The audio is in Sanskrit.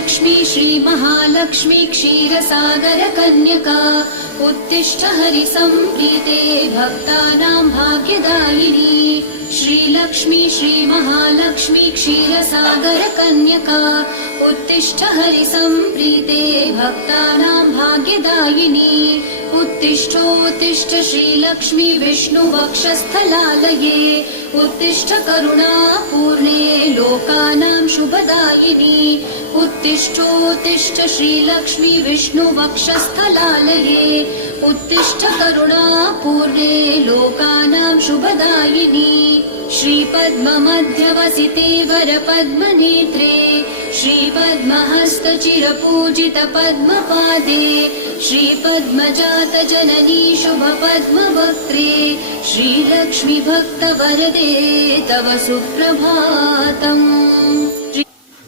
श्रीलक्ष्मी श्रीमहालक्ष्मी क्षीरसागरकन्यका उत्तिष्ठ हरिसम्प्रीते भक्तानां भाग्यदायिनी। श्रीलक्ष्मी श्रीमहालक्ष्मी क्षीरसागरकन्यका उत्तिष्ठ हरिसम्प्रीते भक्तानां भाग्यदायिनी। उत्तिष्ठोत्तिष्ठ श्रीलक्ष्मी विष्णुवक्षस्थलालये उत्तिष्ठ करुणापूर्णे लोकानां शुभदायिनी। उत्तिष्ठोत्तिष्ठ श्रीलक्ष्मी विष्णुवक्षस्थलालये उत्तिष्ठ करुणापूर्णे लोकानां शुभदायिनी। श्रीपद्ममध्यवसिते वरपद्मनेत्रे श्रीपद्महस्तचिरपूजितपद्मपादे श्रीपद्मजातजननी शुभपद्मवक्त्रे श्रीलक्ष्मी भक्तवरदे तव सुप्रभातम्।